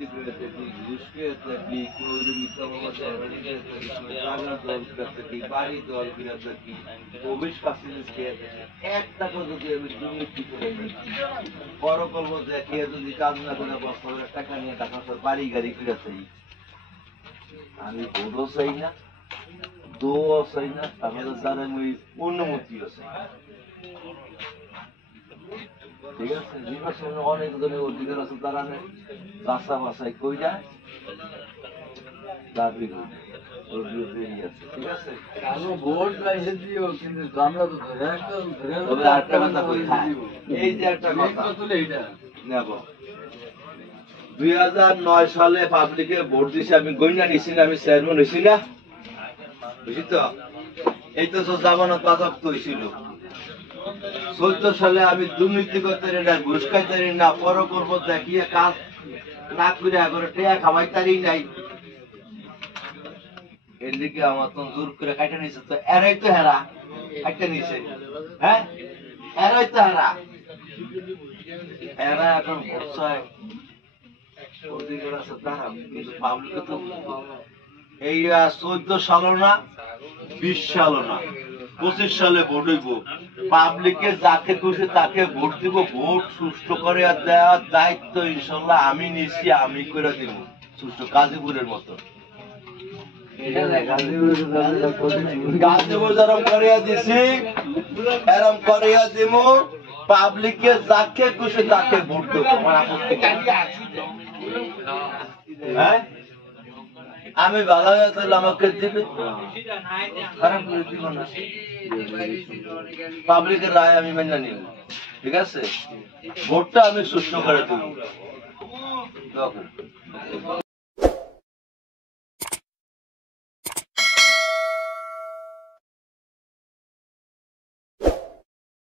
দুর্নীতি করে থাকি, ঘুষ খেয়ে থাকি, কেউ মিথ্যা মামলা চালানি করে থাকি, কেউ টাকা দল করে থাকি, বাড়ি দল করে থাকি, প্রবেশ ফ্যাসিলিটি খেয়ে থাকি, এক টাকা যদি আমি দুর্নীতি করে থাকি, পরকল্প দেখে যদি কাজ না করে বস্তা করে টাকা নিয়ে টাকা বাড়ি গাড়ি করে থাকি, আমি ভোটও চাই না, দোও চাই না, আমাদের দ্বারা আমি অনুমতিও চাই না। ঠিক আছে, নির্বাচনে অনেক ধরনের অধিকার আছে, তারা বাসা বাসায় কই যায় দাবি করবে, ওর বিরুদ্ধে নিয়ে আছে। ঠিক আছে, ভোট বাইরে দিও, কিন্তু আমরা তো তবে আরেকটা কথা কই, এই যে একটা কথা নেব, 2009 সালে পাবলিকে ভোট দিছে, আমি গইনা নিছি না, আমি চেয়ারম্যান হইছি না, বুঝি তো, এই তো জামানত বাজেয়াপ্ত হয়েছিল। 14 সালে আমি দুর্নীতি করতে না, ঘুষ খাইতে না, পরকল্প দেখিয়ে কাজ না করে আগরে টেয়া খাওয়াইতারি নাই, এদিকে আমার তো জোর করে কাটা নিছে, তো এরাই তো হেরা কাটা নিছে, হ্যাঁ এরাই তো হেরা, এরা এখন ভোট চায়, অধিকার আছে তারা, কিন্তু পাবলিকে তো এই 14 সালও না, 20 সালও না, 25 সালে ভোট হইব, পাবলিকে যাকে খুশি তাকে ভোট দিব, ভোট সুষ্ঠু করে দেওয়ার দায়িত্ব ইনশাল্লাহ আমি নিছি, আমি করে দিব সুষ্ঠু, গাজীপুরের মতো। গাজীপুর যেরকম করিয়া দিছি এরম করিয়া দিব, পাবলিকে যাকে খুশি তাকে ভোট দেব, আমার আপত্তি নেই। হ্যাঁ, আমি ভালো হয়ে তাহলে আমাকে দিবে, খারাপ করে দিব না, পাবলিকের রায় আমি মেনে নিব। ঠিক আছে, ভোটটা আমি সুষ্ঠু করে দেব।